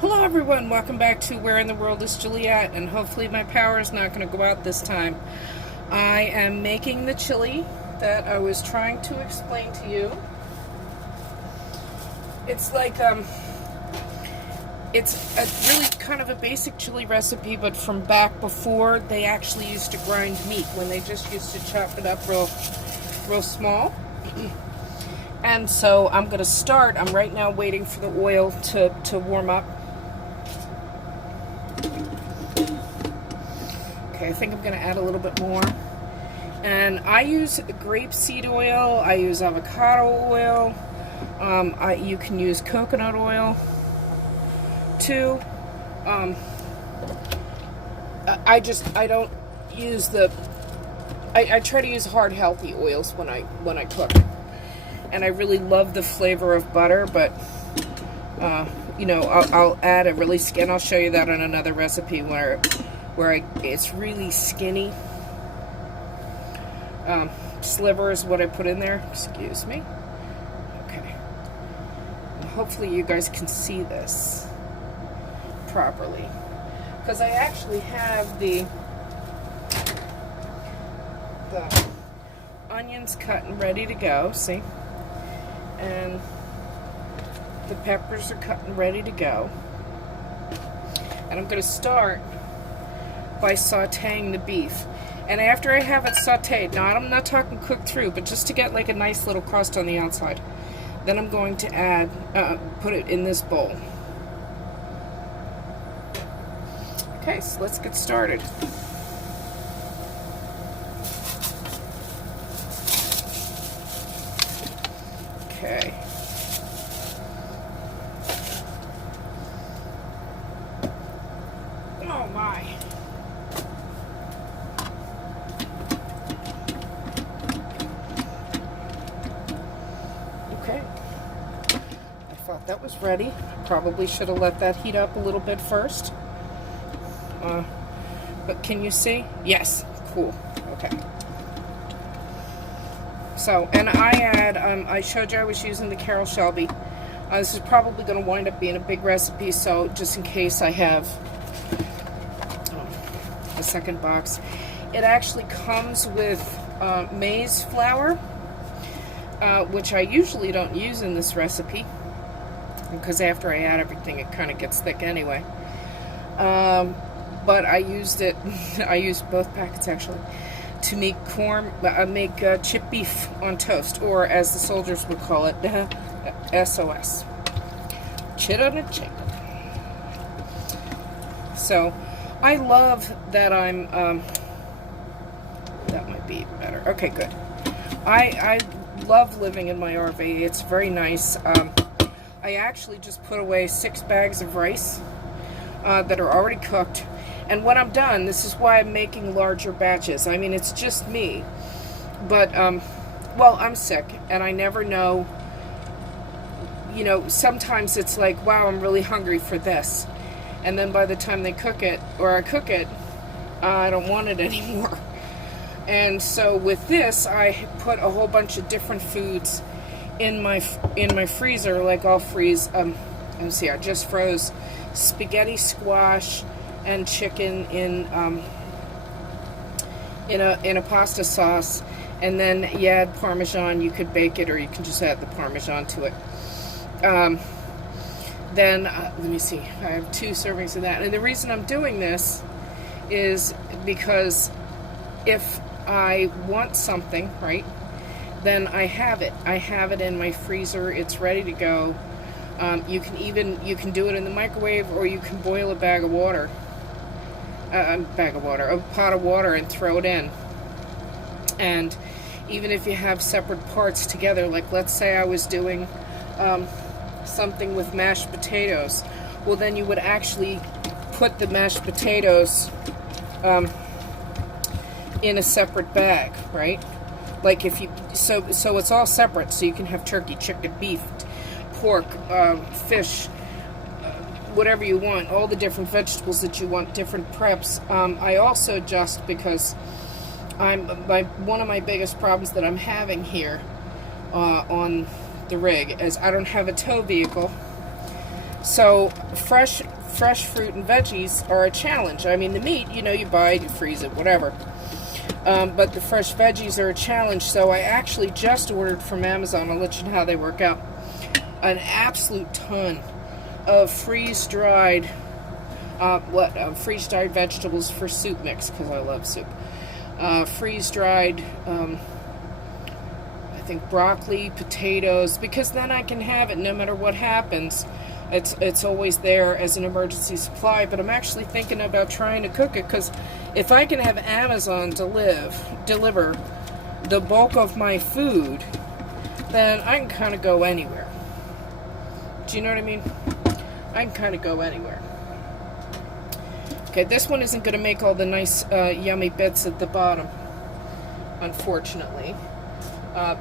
Hello everyone, welcome back to Where in the World is Juliet, and hopefully my power is not going to go out this time. I am making the chili that I was trying to explain to you. It's like, it's a really kind of a basic chili recipe, but from back before they actually used to grind meat, when they just used to chop it up real small. And so I'm going to start, I'm right now waiting for the oil to warm up. Okay, I think I'm going to add a little bit more. And I use grapeseed oil, I use avocado oil, you can use coconut oil too. I don't use the, I try to use hard healthy oils when I cook. And I really love the flavor of butter, but you know, I'll add a really skin. I'll show you that on another recipe where it's really skinny. Sliver is what I put in there. Excuse me. Okay. And hopefully you guys can see this properly, because I actually have the onions cut and ready to go. See, and the peppers are cut and ready to go. And I'm going to start by sauteing the beef. And after I have it sauteed, now I'm not talking cooked through, but just to get like a nice little crust on the outside, then I'm going to add, put it in this bowl. Okay, so let's get started. Okay. Oh my. Okay. I thought that was ready. Probably should have let that heat up a little bit first. But can you see? Yes. Cool. Okay. So, and I add, I showed you I was using the Carol Shelby. This is probably going to wind up being a big recipe, so just in case I have a second box. It actually comes with maize flour, which I usually don't use in this recipe, because after I add everything it kind of gets thick anyway. But I used it, I used both packets actually, to make chip beef on toast, or as the soldiers would call it, SOS. Chit on a chicken. So, I love that I'm, that might be better. Okay, good. I love living in my RV. It's very nice. I actually just put away 6 bags of rice that are already cooked. And when I'm done, this is why I'm making larger batches. I mean, it's just me. But, well, I'm sick, and I never know. You know, sometimes it's like, wow, I'm really hungry for this. And then by the time they cook it, or I cook it, I don't want it anymore. And so with this, I put a whole bunch of different foods in my freezer. Like I'll freeze, let me see, I just froze spaghetti squash and chicken in a pasta sauce, and then you add Parmesan. You could bake it, or you can just add the Parmesan to it. Then let me see, I have 2 servings of that. And the reason I'm doing this is because if I want something, right, then I have it. I have it in my freezer. It's ready to go. You can do it in the microwave, or you can boil a pot of water and throw it in. And even if you have separate parts together, like let's say I was doing something with mashed potatoes, well then you would actually put the mashed potatoes in a separate bag, right? Like if you, so it's all separate, so you can have turkey, chicken, beef, pork, fish, whatever you want, all the different vegetables that you want, different preps. I also adjust, because one of my biggest problems that I'm having here on the rig is I don't have a tow vehicle, So fresh fruit and veggies are a challenge. I mean, the meat, you buy it, you freeze it, whatever. But the fresh veggies are a challenge. So I actually just ordered from Amazon. I'll let you know how they work out. An absolute ton of freeze-dried vegetables for soup mix, because I love soup. Freeze-dried, I think broccoli, potatoes, because then I can have it no matter what happens. It's always there as an emergency supply. But I'm actually thinking about trying to cook it, because if I can have Amazon deliver the bulk of my food, then I can kind of go anywhere. Do you know what I mean? I can kind of go anywhere. Okay, this one isn't going to make all the nice yummy bits at the bottom, unfortunately,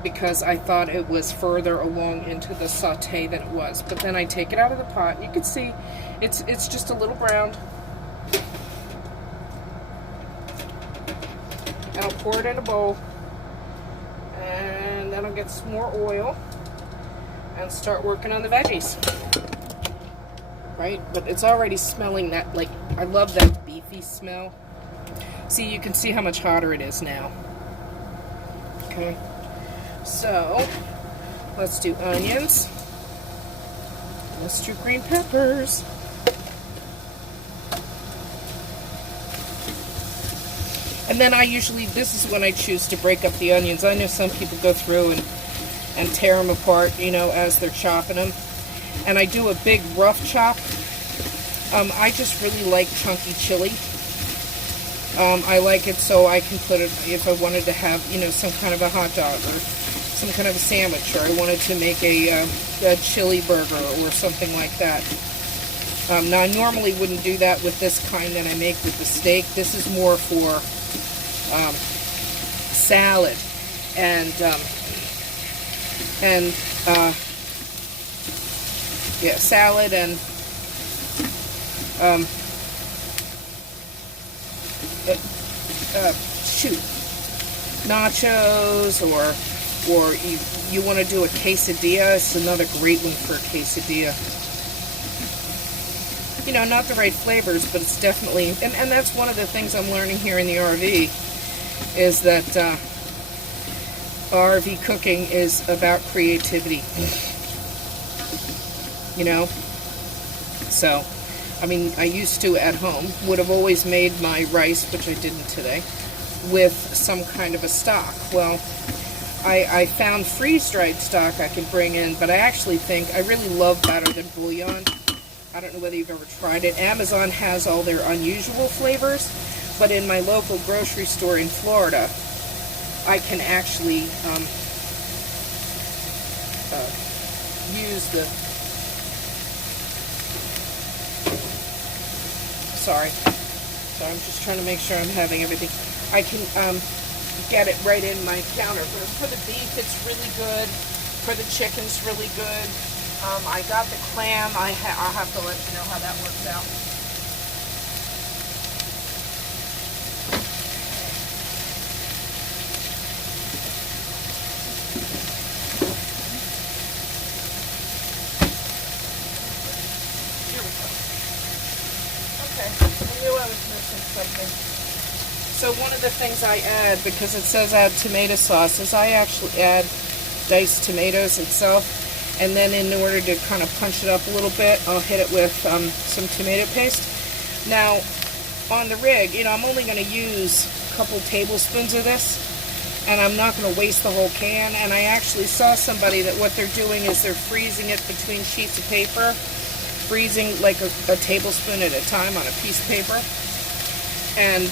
because I thought it was further along into the saute than it was. But then I take it out of the pot, and you can see it's just a little browned. And I'll pour it in a bowl, and then I'll get some more oil and start working on the veggies. Right? But it's already smelling that, like, I love that beefy smell. See, you can see how much hotter it is now. Okay. So, let's do onions. Let's do green peppers. And then this is when I choose to break up the onions. I know some people go through and tear them apart, as they're chopping them. And I do a big rough chop. I just really like chunky chili. I like it so I can put it, if I wanted to have, some kind of a hot dog or some kind of a sandwich, or I wanted to make a chili burger or something like that. Now, I normally wouldn't do that with this kind that I make with the steak. This is more for salad and salad and nachos, or you want to do a quesadilla. It's another great one for a quesadilla. Not the right flavors, but it's definitely, and that's one of the things I'm learning here in the RV, is that RV cooking is about creativity. So, I mean, I used to at home, would have always made my rice, which I didn't today, with some kind of a stock. Well, I found freeze-dried stock I can bring in, but I actually think I really love better than bouillon. I don't know whether you've ever tried it. Amazon has all their unusual flavors, but in my local grocery store in Florida, I can actually use the... Sorry, I'm just trying to make sure I'm having everything. I can get it right in my counter. For the beef, it's really good. For the chicken, it's really good. I got the clam. I'll have to let you know how that works out. Here we go. Okay, I knew I was missing something. So one of the things I add, because it says add tomato sauce, is I actually add diced tomatoes itself. And then in order to kind of punch it up a little bit, I'll hit it with some tomato paste. Now, on the rig, I'm only going to use a couple tablespoons of this, and I'm not going to waste the whole can. And I actually saw somebody that what they're doing is they're freezing it between sheets of paper, freezing like a tablespoon at a time on a piece of paper. And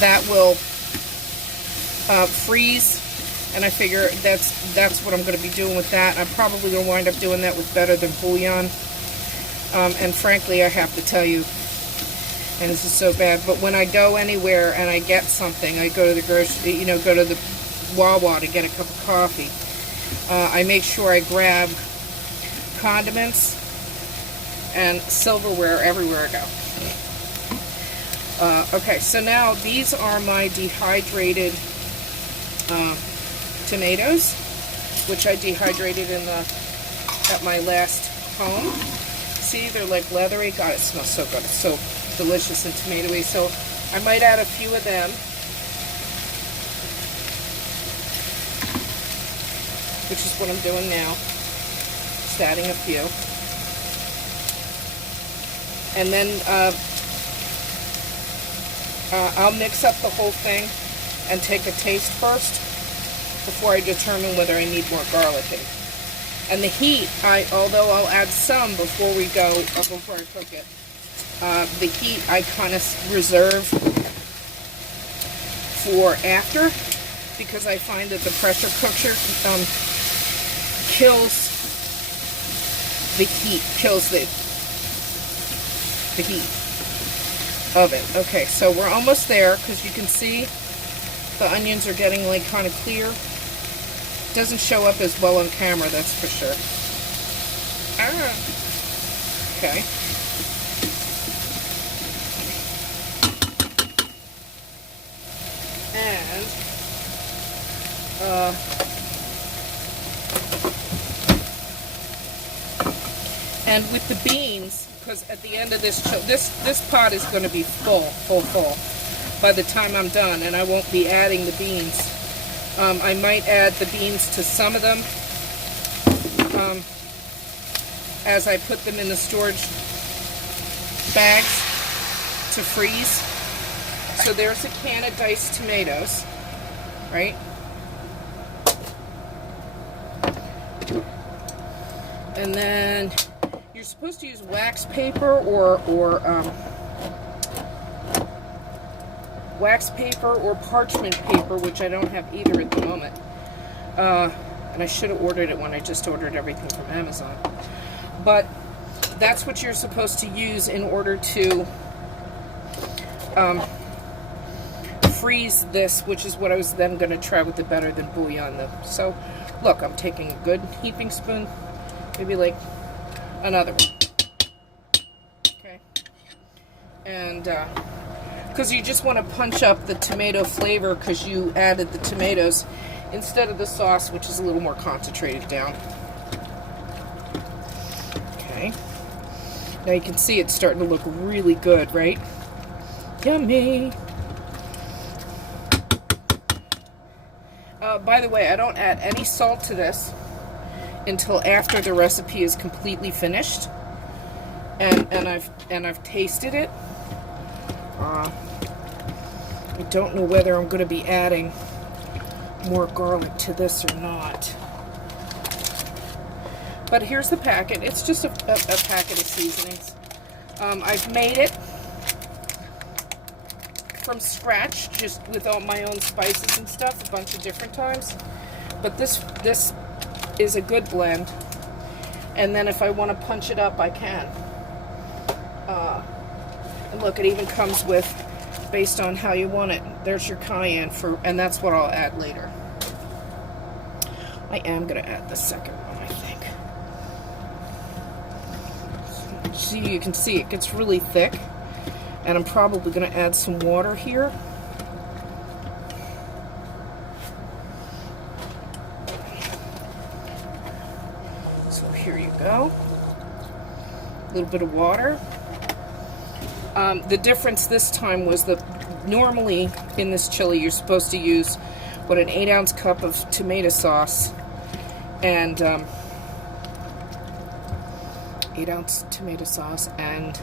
that will freeze. And I figure that's what I'm going to be doing with that. I'm probably going to wind up doing that with better than bouillon. And frankly, I have to tell you, and this is so bad, but when I go anywhere and I get something, I go to the grocery, go to the Wawa to get a cup of coffee. I make sure I grab condiments and silverware everywhere I go. Okay, so now these are my dehydrated tomatoes, which I dehydrated at my last home. See, they're like leathery. God, it smells so good. It's so delicious and tomatoey. So I might add a few of them. Which is what I'm doing now. Just adding a few. And then I'll mix up the whole thing and take a taste first before I determine whether I need more garlic in. And the heat, although I'll add some before we go, before I cook it, the heat I kind of reserve for after, because I find that the pressure cooker kills the heat, the heat of it. Okay, so we're almost there, because you can see the onions are getting like kind of clear. Doesn't show up as well on camera, that's for sure. Okay. And with the beans, because at the end of this pot is going to be full by the time I'm done, and I won't be adding the beans. I might add the beans to some of them as I put them in the storage bags to freeze. So there's a can of diced tomatoes, right? And then you're supposed to use wax paper or parchment paper, which I don't have either at the moment. And I should have ordered it when I just ordered everything from Amazon. But that's what you're supposed to use in order to freeze this, which is what I was then going to try with the better than bouillon though. So look, I'm taking a good heaping spoon, maybe like another one. Okay. And because you just want to punch up the tomato flavor because you added the tomatoes instead of the sauce, which is a little more concentrated down. Okay. Now you can see it's starting to look really good, right? Yummy! By the way, I don't add any salt to this until after the recipe is completely finished, and I've tasted it. I don't know whether I'm going to be adding more garlic to this or not. But here's the packet. It's just a packet of seasonings. I've made it from scratch, just with all my own spices and stuff, a bunch of different times. But this is a good blend. And then if I want to punch it up, I can. And look, it even comes with, based on how you want it, there's your cayenne, and that's what I'll add later. I am going to add the second one, I think. See, you can see it gets really thick, and I'm probably going to add some water here. So here you go. A little bit of water. The difference this time was that normally in this chili you're supposed to use an 8-ounce cup of tomato sauce and 8-ounce tomato sauce and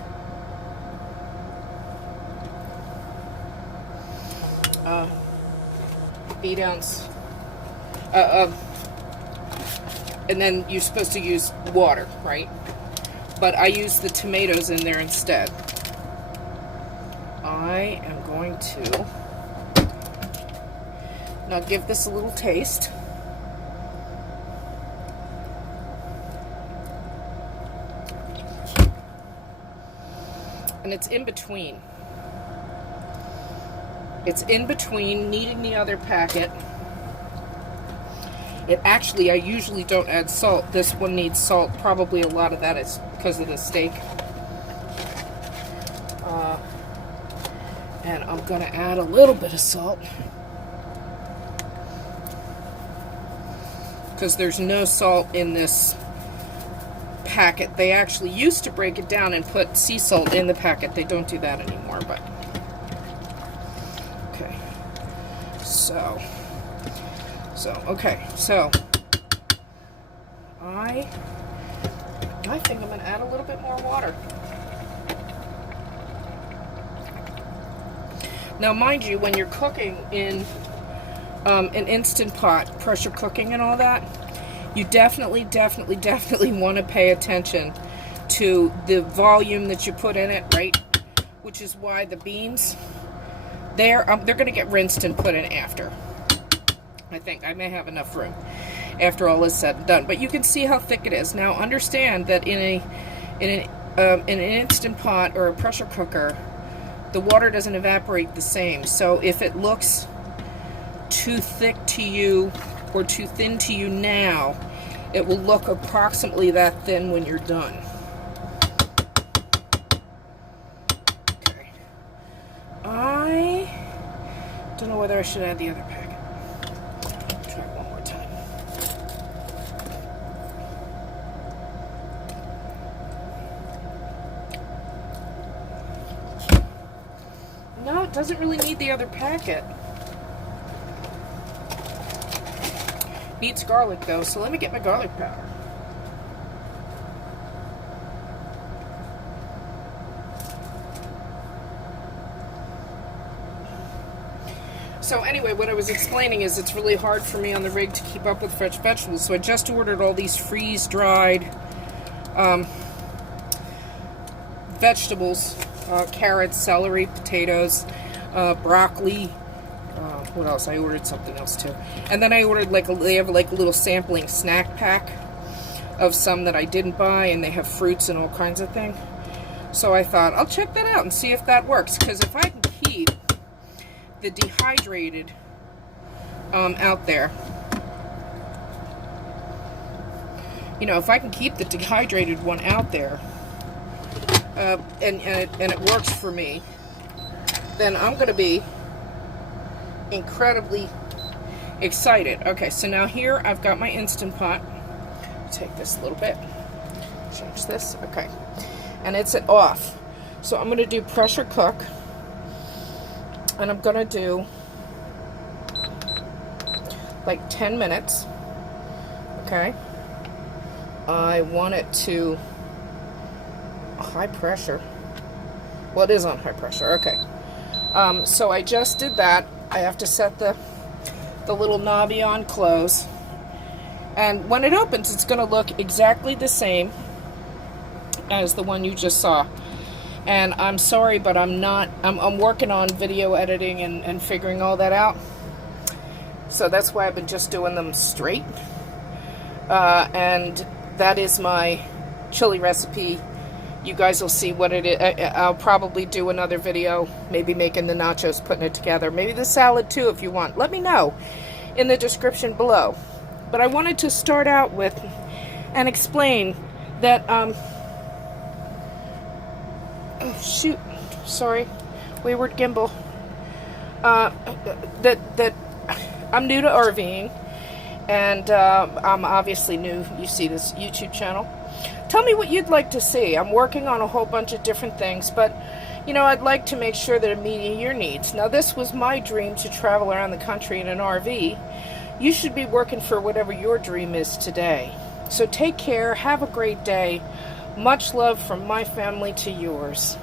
8-ounce and then you're supposed to use water, right? But I use the tomatoes in there instead. I am going to now give this a little taste. And it's in between. It's in between needing the other packet. It actually, I usually don't add salt. This one needs salt. Probably a lot of that is because of the steak. And I'm going to add a little bit of salt. Because there's no salt in this packet. They actually used to break it down and put sea salt in the packet. They don't do that anymore, but okay. So okay. So I think I'm going to add a little bit more water. Now, mind you, when you're cooking in an Instant Pot, pressure cooking and all that, you definitely want to pay attention to the volume that you put in it, right? Which is why the beans, they're going to get rinsed and put in after. I think I may have enough room after all is said and done. But you can see how thick it is. Now, understand that in an Instant Pot or a pressure cooker, the water doesn't evaporate the same. So if it looks too thick to you or too thin to you now, it will look approximately that thin when you're done. Okay. I don't know whether I should add the other packet. Try it one more time. No, it doesn't really need the other packet. Needs garlic though, so let me get my garlic powder. So anyway, what I was explaining is it's really hard for me on the rig to keep up with fresh vegetables, so I just ordered all these freeze-dried vegetables, carrots, celery, potatoes, broccoli. What else? I ordered something else too. And then I ordered they have like a little sampling snack pack of some that I didn't buy, and they have fruits and all kinds of things. So I thought, I'll check that out and see if that works. Because if I can keep the dehydrated out there, you know, if I can keep the dehydrated one out there, and it works for me, then I'm going to be incredibly excited. Okay, so now here I've got my Instant Pot. Take this a little bit, change this, okay, and it's off. So I'm going to do pressure cook, and I'm going to do like 10 minutes. Okay, I want it to high pressure. Well, it is on high pressure. Okay, so I just did that. I have to set the little knobby on close, and when it opens, it's going to look exactly the same as the one you just saw. And I'm sorry, but I'm working on video editing and figuring all that out, so that's why I've been just doing them straight. And that is my chili recipe. You guys will see what it is. I'll probably do another video, maybe making the nachos, putting it together. Maybe the salad too, if you want. Let me know in the description below. But I wanted to start out with and explain that, oh shoot, sorry, wayward gimbal. That I'm new to RVing, and I'm obviously new. You see this YouTube channel. Tell me what you'd like to see. I'm working on a whole bunch of different things, but, you know, I'd like to make sure that I'm meeting your needs. Now, this was my dream, to travel around the country in an RV. You should be working for whatever your dream is today. So take care. Have a great day. Much love from my family to yours.